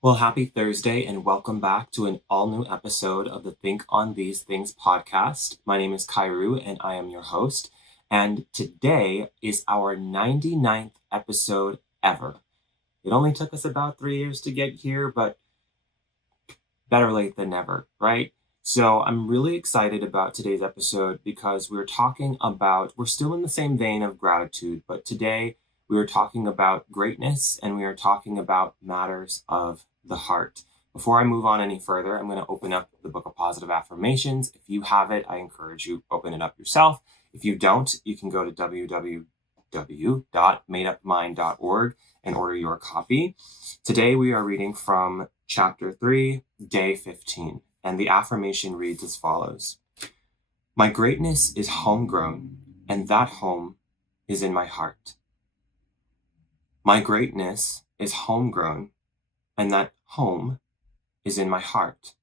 Well, happy Thursday and welcome back to an all new episode of the Think on These Things podcast. My name is Kairu and I am your host. And today is our 99th episode ever. It only took us about 3 years to get here, but better late than never, right? So I'm really excited about today's episode because we're still in the same vein of gratitude, but today we are talking about greatness and we are talking about matters of the heart. Before I move on any further, I'm going to open up the book of positive affirmations. If you have it, I encourage you open it up yourself. If you don't, you can go to www.madeupmind.org and order your copy. Today we are reading from chapter 3, day 15, and the affirmation reads as follows: My greatness is homegrown, and that home is in my heart. My greatness is homegrown, and that home is in my heart.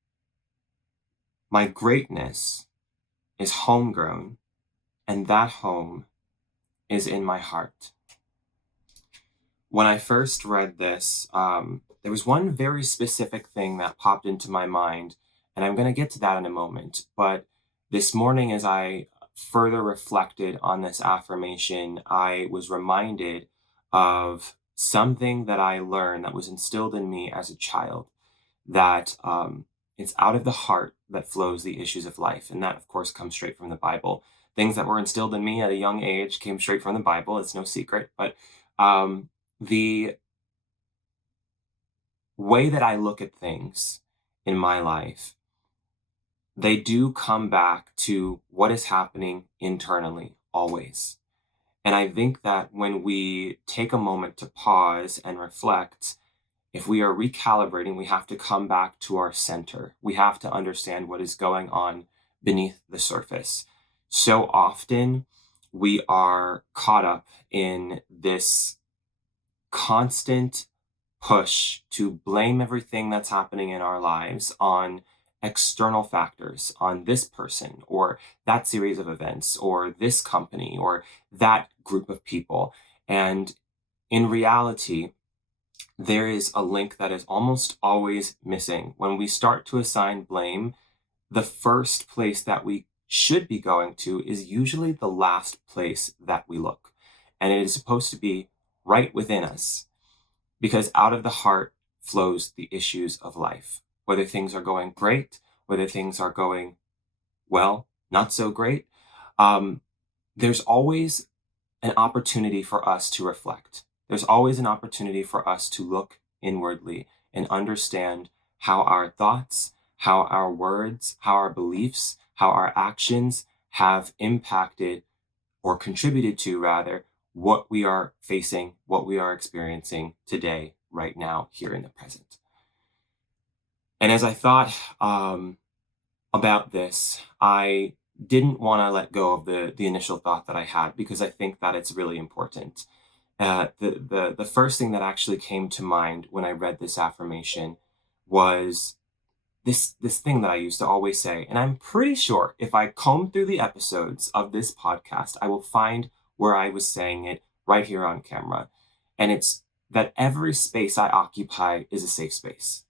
My greatness is homegrown, and that home is in my heart. When I first read this, there was one very specific thing that popped into my mind, and I'm going to get to that in a moment. But this morning, as I further reflected on this affirmation, I was reminded of something that I learned that was instilled in me as a child, that it's out of the heart that flows the issues of life. And that, of course, comes straight from the Bible. Things that were instilled in me at a young age came straight from the Bible. It's no secret. But the way that I look at things in my life, they do come back to what is happening internally always. And I think that when we take a moment to pause and reflect, if we are recalibrating, we have to come back to our center. We have to understand what is going on beneath the surface. So often we are caught up in this constant push to blame everything that's happening in our lives on external factors, on this person or that series of events or this company or that group of people. And in reality, there is a link that is almost always missing. When we start to assign blame, the first place that we should be going to is usually the last place that we look. And it is supposed to be right within us, because out of the heart flows the issues of life. Whether things are going great, whether things are going, well, not so great, there's always an opportunity for us to reflect. There's always an opportunity for us to look inwardly and understand how our thoughts, how our words, how our beliefs, how our actions have impacted or contributed to, rather, what we are facing, what we are experiencing today, right now, here in the present. And as I thought about this, I didn't want to let go of the initial thought that I had, because I think that it's really important. The first thing that actually came to mind when I read this affirmation was this thing that I used to always say, and I'm pretty sure if I comb through the episodes of this podcast, I will find where I was saying it right here on camera. And it's that every space I occupy is a safe space.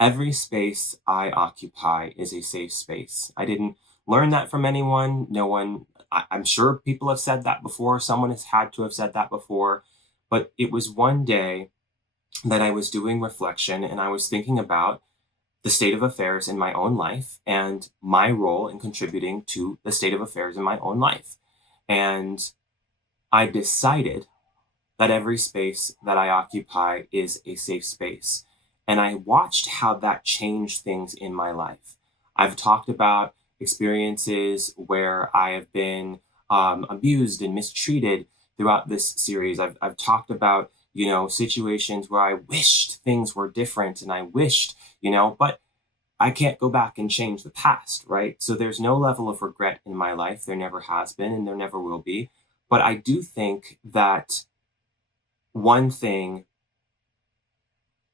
Every space I occupy is a safe space. I didn't learn that from anyone. No one, I'm sure people have said that before. Someone has had to have said that before. But it was one day that I was doing reflection and I was thinking about the state of affairs in my own life and my role in contributing to the state of affairs in my own life. And I decided that every space that I occupy is a safe space. And I watched how that changed things in my life. I've talked about experiences where I have been abused and mistreated throughout this series. I've talked about, situations where I wished things were different and I wished, but I can't go back and change the past, right? So there's no level of regret in my life. There never has been and there never will be. But I do think that one thing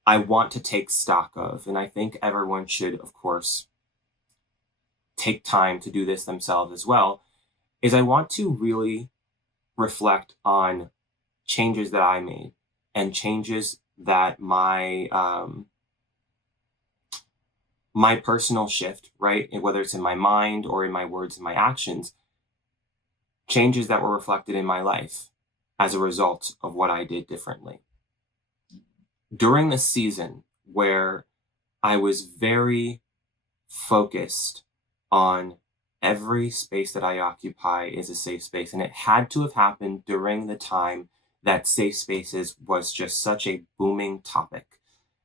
I want to take stock of, and I think everyone should, of course, take time to do this themselves as well, is I want to really reflect on changes that I made and changes that my my personal shift, right, and whether it's in my mind or in my words and my actions, changes that were reflected in my life as a result of what I did differently. During the season where I was very focused on every space that I occupy is a safe space, and it had to have happened during the time that safe spaces was just such a booming topic.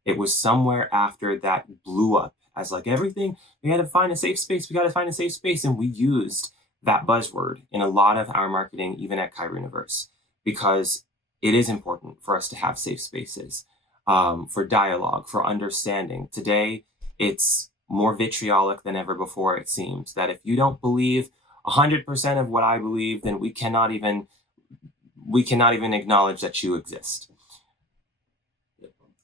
It was somewhere after that blew up as like everything, we got to find a safe space, we got to find a safe space. And we used that buzzword in a lot of our marketing, even at Cairo Universe, because it is important for us to have safe spaces, for dialogue, for understanding. Today, it's more vitriolic than ever before, it seems, that if you don't believe 100% of what I believe, then we cannot even acknowledge that you exist.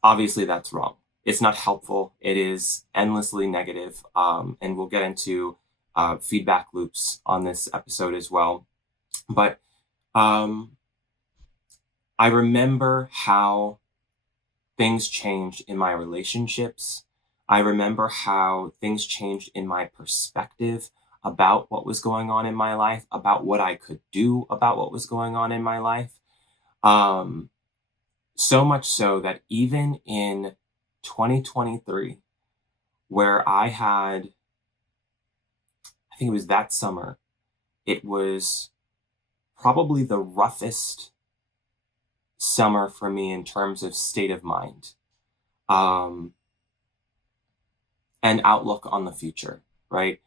Obviously, that's wrong. It's not helpful. It is endlessly negative. And we'll get into feedback loops on this episode as well. But um, I remember how things changed in my relationships. I remember how things changed in my perspective about what was going on in my life, about what I could do about what was going on in my life. Um, so much so that even in 2023, where I think it was that summer, it was probably the roughest summer for me in terms of state of mind, um, and outlook on the future, right?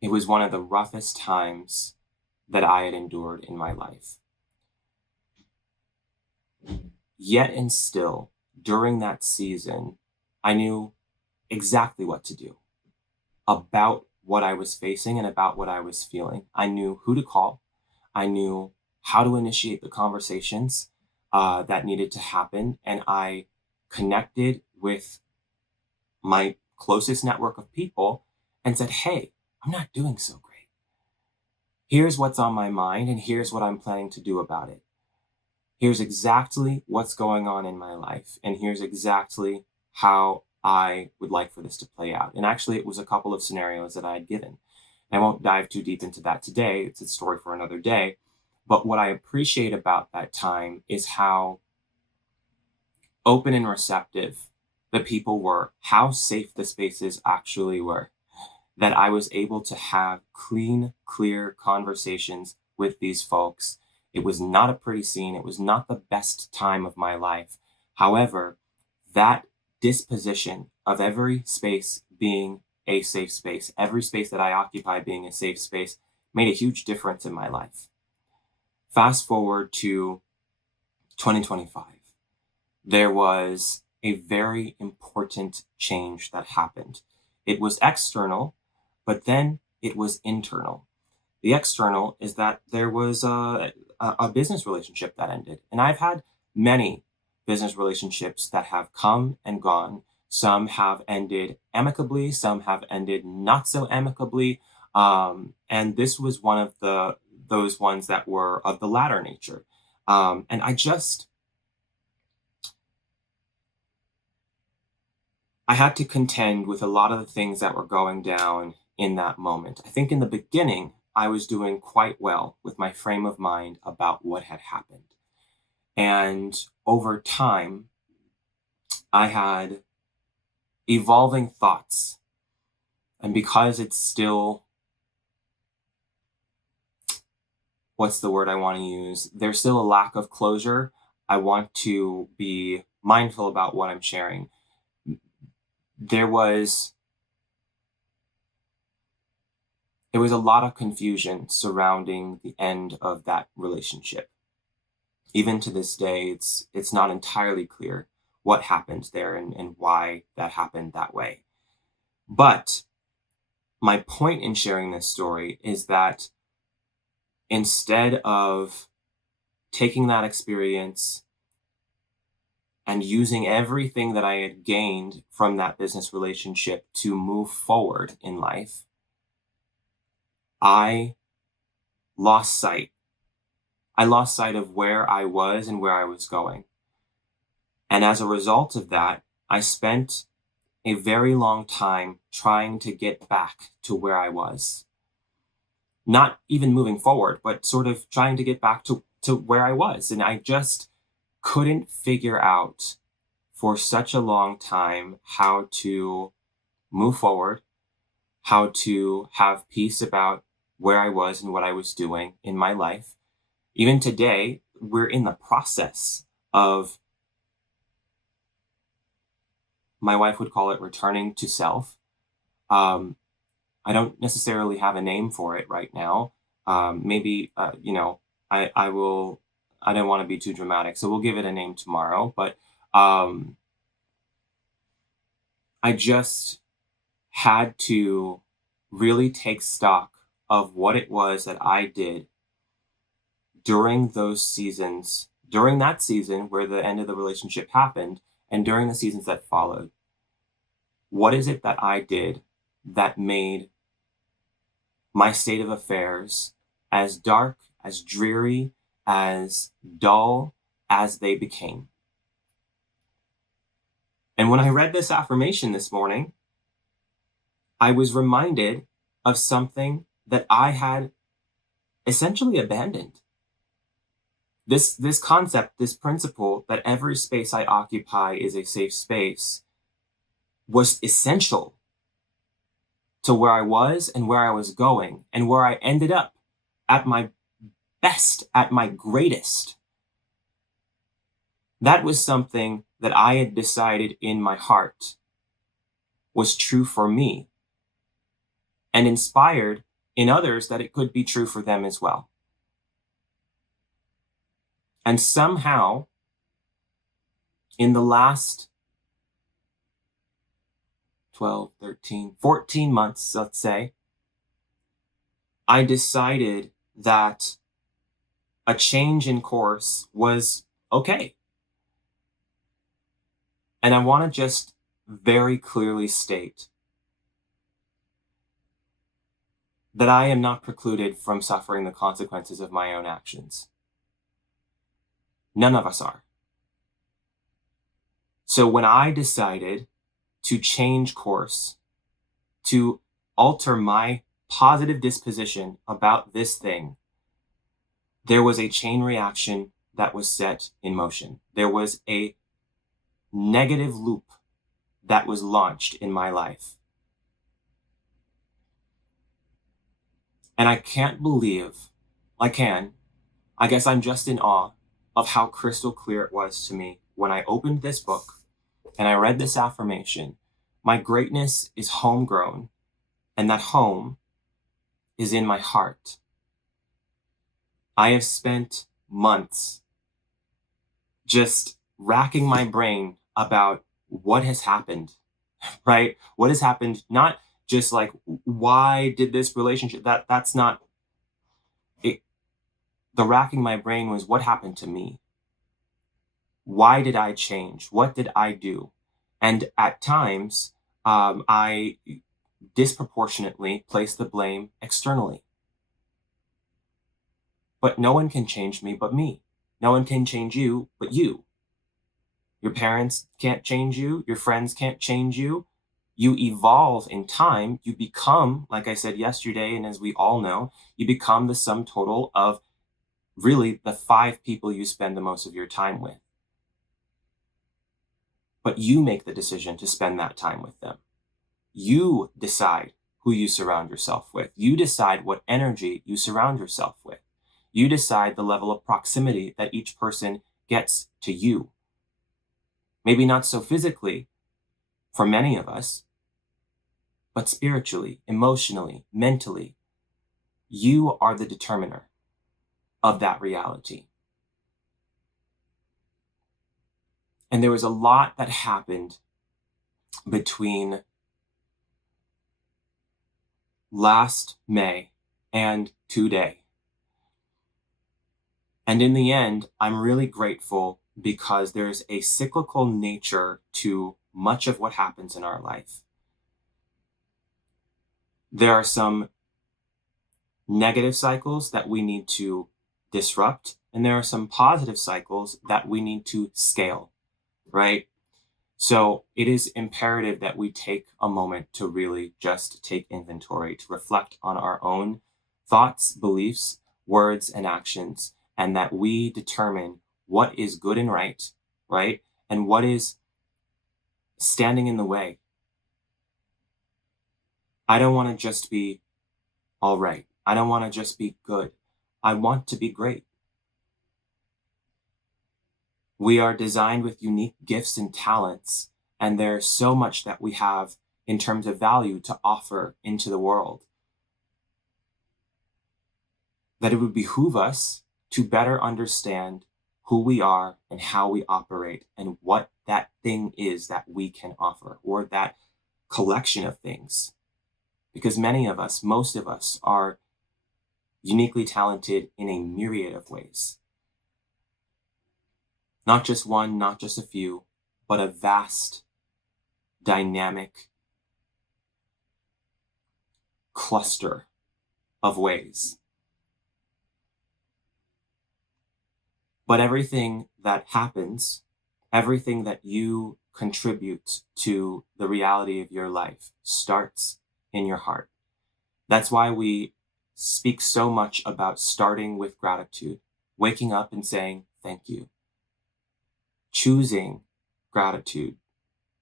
It was one of the roughest times that I had endured in my life. Yet and still, during that season, I knew exactly what to do about what I was facing and about what I was feeling. I knew who to call. I knew how to initiate the conversations that needed to happen. And I connected with my closest network of people and said, hey, I'm not doing so great. Here's what's on my mind, and here's what I'm planning to do about it. Here's exactly what's going on in my life, and here's exactly how I would like for this to play out. And actually, it was a couple of scenarios that I had given. I won't dive too deep into that today. It's a story for another day. But what I appreciate about that time is how open and receptive the people were, how safe the spaces actually were, that I was able to have clean, clear conversations with these folks. It was not a pretty scene. It was not the best time of my life. However, that disposition of every space being a safe space, every space that I occupy being a safe space, made a huge difference in my life. Fast forward to 2025. There was a very important change that happened. It was external, but then it was internal. The external is that there was a business relationship that ended. And I've had many business relationships that have come and gone. Some have ended amicably, some have ended not so amicably. And this was one of those ones that were of the latter nature. And I had to contend with a lot of the things that were going down in that moment. I think in the beginning, I was doing quite well with my frame of mind about what had happened. And over time, I had evolving thoughts. And because it's still, what's the word I want to use? There's still a lack of closure. I want to be mindful about what I'm sharing. There was a lot of confusion surrounding the end of that relationship. Even to this day, it's not entirely clear what happened there and why that happened that way. But my point in sharing this story is that instead of taking that experience and using everything that I had gained from that business relationship to move forward in life, I lost sight. I lost sight of where I was and where I was going. And as a result of that, I spent a very long time trying to get back to where I was. Not even moving forward, but sort of trying to get back to where I was. And I just couldn't figure out for such a long time how to move forward, how to have peace about where I was and what I was doing in my life. Even today, we're in the process of, my wife would call it returning to self. Um, I don't necessarily have a name for it right now. Maybe, I will, I don't want to be too dramatic, so we'll give it a name tomorrow. But um, I just had to really take stock of what it was that I did during those seasons, during that season where the end of the relationship happened, and during the seasons that followed. What is it that I did that made my state of affairs as dark, as dreary, as dull as they became? And when I read this affirmation this morning, I was reminded of something that I had essentially abandoned. This concept, this principle that every space I occupy is a safe space, was essential to where I was and where I was going and where I ended up at my best, at my greatest. That was something that I had decided in my heart was true for me, and inspired in others that it could be true for them as well. And somehow, in the last 12, 13, 14 months, let's say, I decided that a change in course was okay. And I want to just very clearly state that I am not precluded from suffering the consequences of my own actions. None of us are. So when I decided to change course, to alter my positive disposition about this thing, there was a chain reaction that was set in motion. There was a negative loop that was launched in my life. And I can't believe, I guess I'm just in awe of how crystal clear it was to me when I opened this book and I read this affirmation. My greatness is homegrown, and that home is in my heart. I have spent months just racking my brain about what has happened, right? What has happened, not just like, why did this relationship, that's not it. The racking my brain was, what happened to me? Why did I change? What did I do? And at times, I disproportionately place the blame externally. But no one can change me but me. No one can change you but you. Your parents can't change you. Your friends can't change you. You evolve in time. You become, like I said yesterday, and as we all know, you become the sum total of really the 5 people you spend the most of your time with. But you make the decision to spend that time with them. You decide who you surround yourself with. You decide what energy you surround yourself with. You decide the level of proximity that each person gets to you. Maybe not so physically for many of us, but spiritually, emotionally, mentally. You are the determiner of that reality. And there was a lot that happened between last May and today. And in the end, I'm really grateful because there's a cyclical nature to much of what happens in our life. There are some negative cycles that we need to disrupt, and there are some positive cycles that we need to scale, right? So it is imperative that we take a moment to really just take inventory, to reflect on our own thoughts, beliefs, words, and actions, and that we determine what is good and right, right? And what is standing in the way. I don't want to just be all right. I don't want to just be good. I want to be great. We are designed with unique gifts and talents, and there's so much that we have in terms of value to offer into the world that it would behoove us to better understand who we are and how we operate and what that thing is that we can offer, or that collection of things. Because many of us, most of us, are uniquely talented in a myriad of ways. Not just one, not just a few, but a vast, dynamic cluster of ways. But everything that happens, everything that you contribute to the reality of your life starts in your heart. That's why we speak so much about starting with gratitude, waking up and saying thank you, choosing gratitude,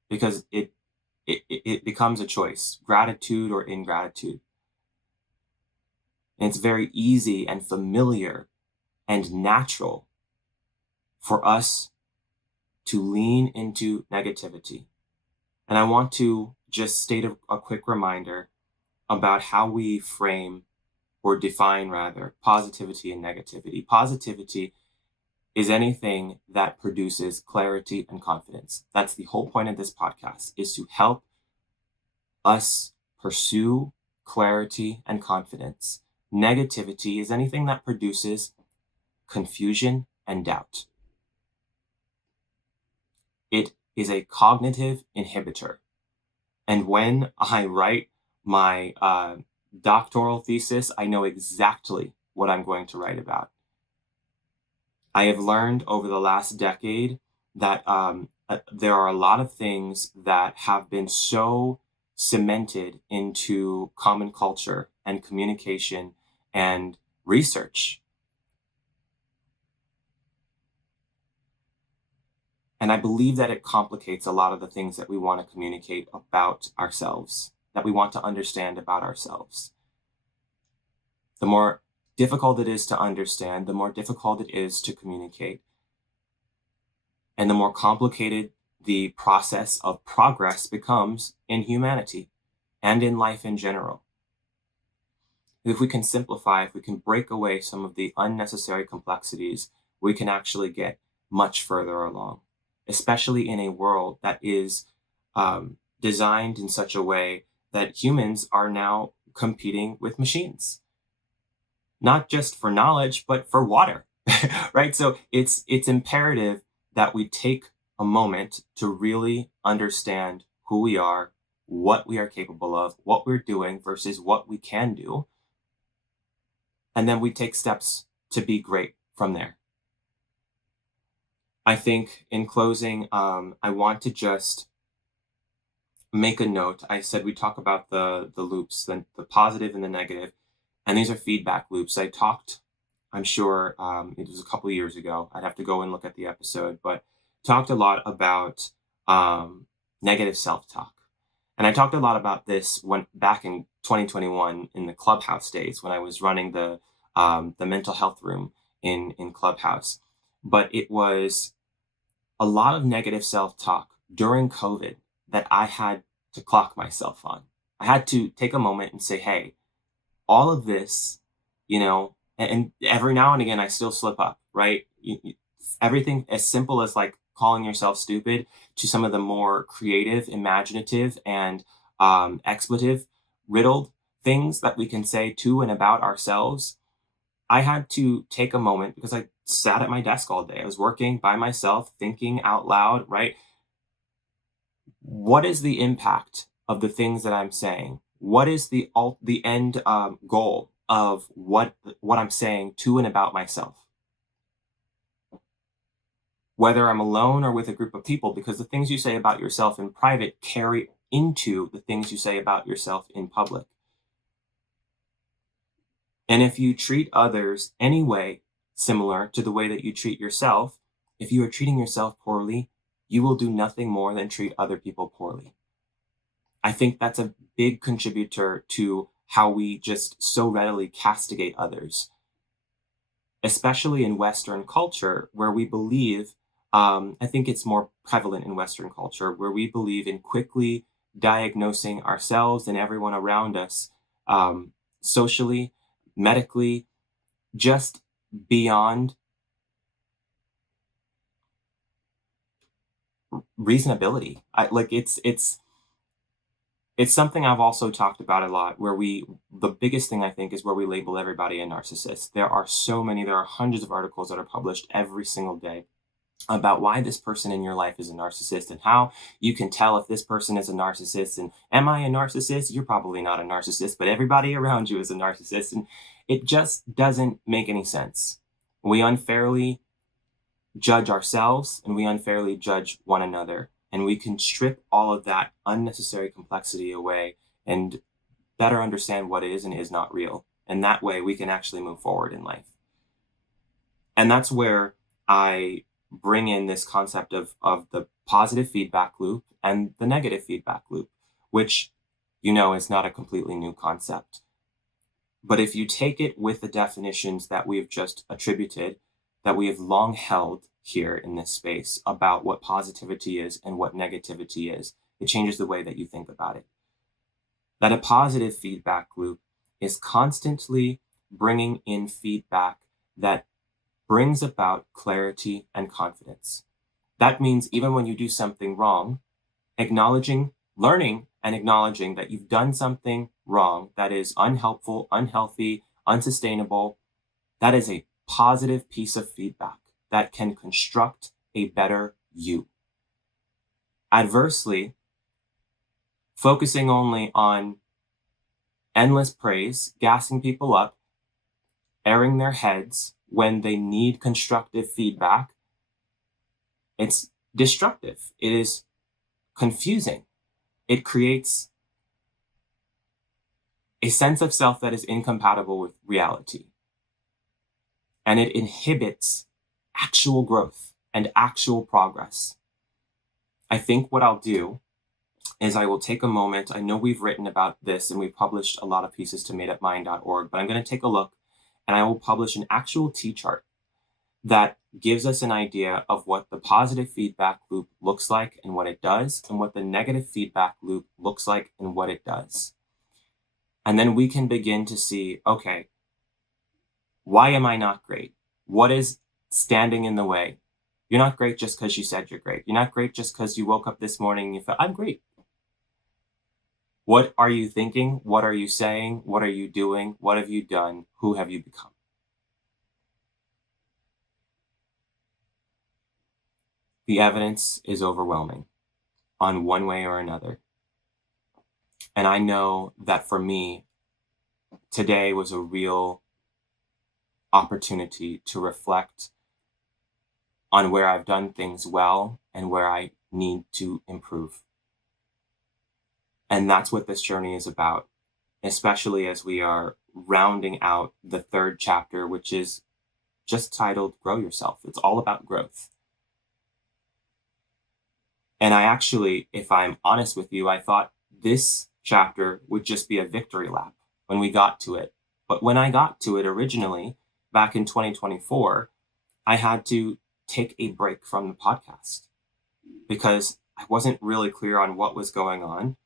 because it becomes a choice, gratitude or ingratitude. And it's very easy and familiar and natural for us to lean into negativity. And I want to just state a quick reminder about how we frame, or define rather, positivity and negativity. Positivity is anything that produces clarity and confidence. That's the whole point of this podcast, is to help us pursue clarity and confidence. Negativity is anything that produces confusion and doubt. It is a cognitive inhibitor. And when I write my doctoral thesis, I know exactly what I'm going to write about. I have learned over the last decade that there are a lot of things that have been so cemented into common culture and communication and research. And I believe that it complicates a lot of the things that we want to communicate about ourselves, that we want to understand about ourselves. The more difficult it is to understand, the more difficult it is to communicate. And the more complicated the process of progress becomes in humanity and in life in general. If we can simplify, if we can break away some of the unnecessary complexities, we can actually get much further along, especially in a world that is designed in such a way that humans are now competing with machines, not just for knowledge, but for water, right? So it's imperative that we take a moment to really understand who we are, what we are capable of, what we're doing versus what we can do. And then we take steps to be great from there. I think in closing, I want to just make a note. I said we talk about the loops, the positive and the negative, and these are feedback loops. I'm sure it was a couple of years ago. I'd have to go and look at the episode, but talked a lot about negative self-talk. And I talked a lot about this when back in 2021 in the Clubhouse days when I was running the mental health room in Clubhouse. But it was a lot of negative self-talk during COVID that I had to clock myself on. I had to take a moment and say, hey, all of this, and every now and again I still slip up, right? Everything as simple as like calling yourself stupid to some of the more creative, imaginative, and expletive riddled things that we can say to and about ourselves. I had to take a moment because I sat at my desk all day. I was working by myself, thinking out loud, right? What is the impact of the things that I'm saying? What is the end goal of what I'm saying to and about myself? whether I'm alone or with a group of people, because the things you say about yourself in private carry into the things you say about yourself in public. And if you treat others anyway similar to the way that you treat yourself, if you are treating yourself poorly, you will do nothing more than treat other people poorly. I think that's a big contributor to how we just so readily castigate others, especially in Western culture, where we believe, I think it's more prevalent in Western culture, where we believe in quickly diagnosing ourselves and everyone around us, socially, medically, just beyond reasonability. It's something I've also talked about a lot, where the biggest thing I think is where we label everybody a narcissist. There are hundreds of articles that are published every single day about why this person in your life is a narcissist and how you can tell if this person is a narcissist. And am I a narcissist? You're probably not a narcissist, but everybody around you is a narcissist. And it just doesn't make any sense. We unfairly judge ourselves and we unfairly judge one another. And we can strip all of that unnecessary complexity away and better understand what is and is not real. And that way we can actually move forward in life. And that's where I bring in this concept of the positive feedback loop and the negative feedback loop, which, is not a completely new concept. But if you take it with the definitions that we've just attributed, that we have long held here in this space about what positivity is and what negativity is, it changes the way that you think about it. That a positive feedback loop is constantly bringing in feedback that brings about clarity and confidence. That means even when you do something wrong, learning and acknowledging that you've done something wrong that is unhelpful, unhealthy, unsustainable, that is a positive piece of feedback that can construct a better you. Adversely, focusing only on endless praise, gassing people up, airing their heads when they need constructive feedback, it's destructive. It is confusing. It creates a sense of self that is incompatible with reality. And it inhibits actual growth and actual progress. I think what I'll do is I will take a moment. I know we've written about this and we've published a lot of pieces to madeupmind.org, but I'm going to take a look and I will publish an actual T-chart that gives us an idea of what the positive feedback loop looks like and what it does, and what the negative feedback loop looks like and what it does. And then we can begin to see, okay, why am I not great? What is standing in the way? You're not great just because you said you're great. You're not great just because you woke up this morning and you felt, I'm great. What are you thinking? What are you saying? What are you doing? What have you done? Who have you become? The evidence is overwhelming on one way or another. And I know that for me, today was a real opportunity to reflect on where I've done things well and where I need to improve. And that's what this journey is about, especially as we are rounding out the third chapter, which is just titled Grow Yourself. It's all about growth. And I actually, if I'm honest with you, I thought this chapter would just be a victory lap when we got to it. But when I got to it originally, back in 2024, I had to take a break from the podcast because I wasn't really clear on what was going on.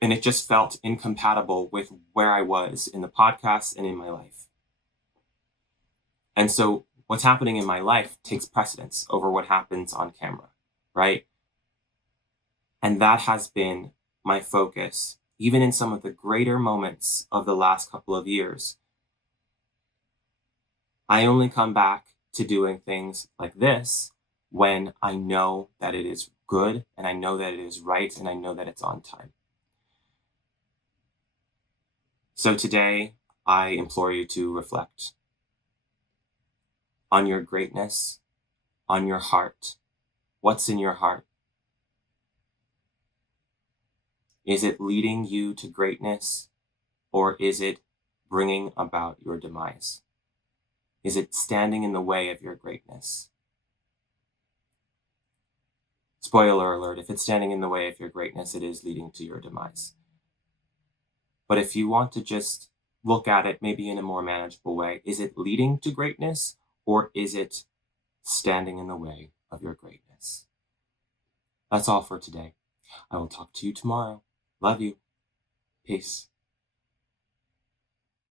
And it just felt incompatible with where I was in the podcast and in my life. And so what's happening in my life takes precedence over what happens on camera, right? And that has been my focus, even in some of the greater moments of the last couple of years. I only come back to doing things like this when I know that it is good and I know that it is right and I know that it's on time. So today, I implore you to reflect on your greatness on your heart. What's in your heart? Is it leading you to greatness, or is it bringing about your demise? Is it standing in the way of your greatness? Spoiler alert, if it's standing in the way of your greatness, it is leading to your demise. But if you want to just look at it maybe in a more manageable way, is it leading to greatness, or is it standing in the way of your greatness? That's all for today. I will talk to you tomorrow. Love you. Peace.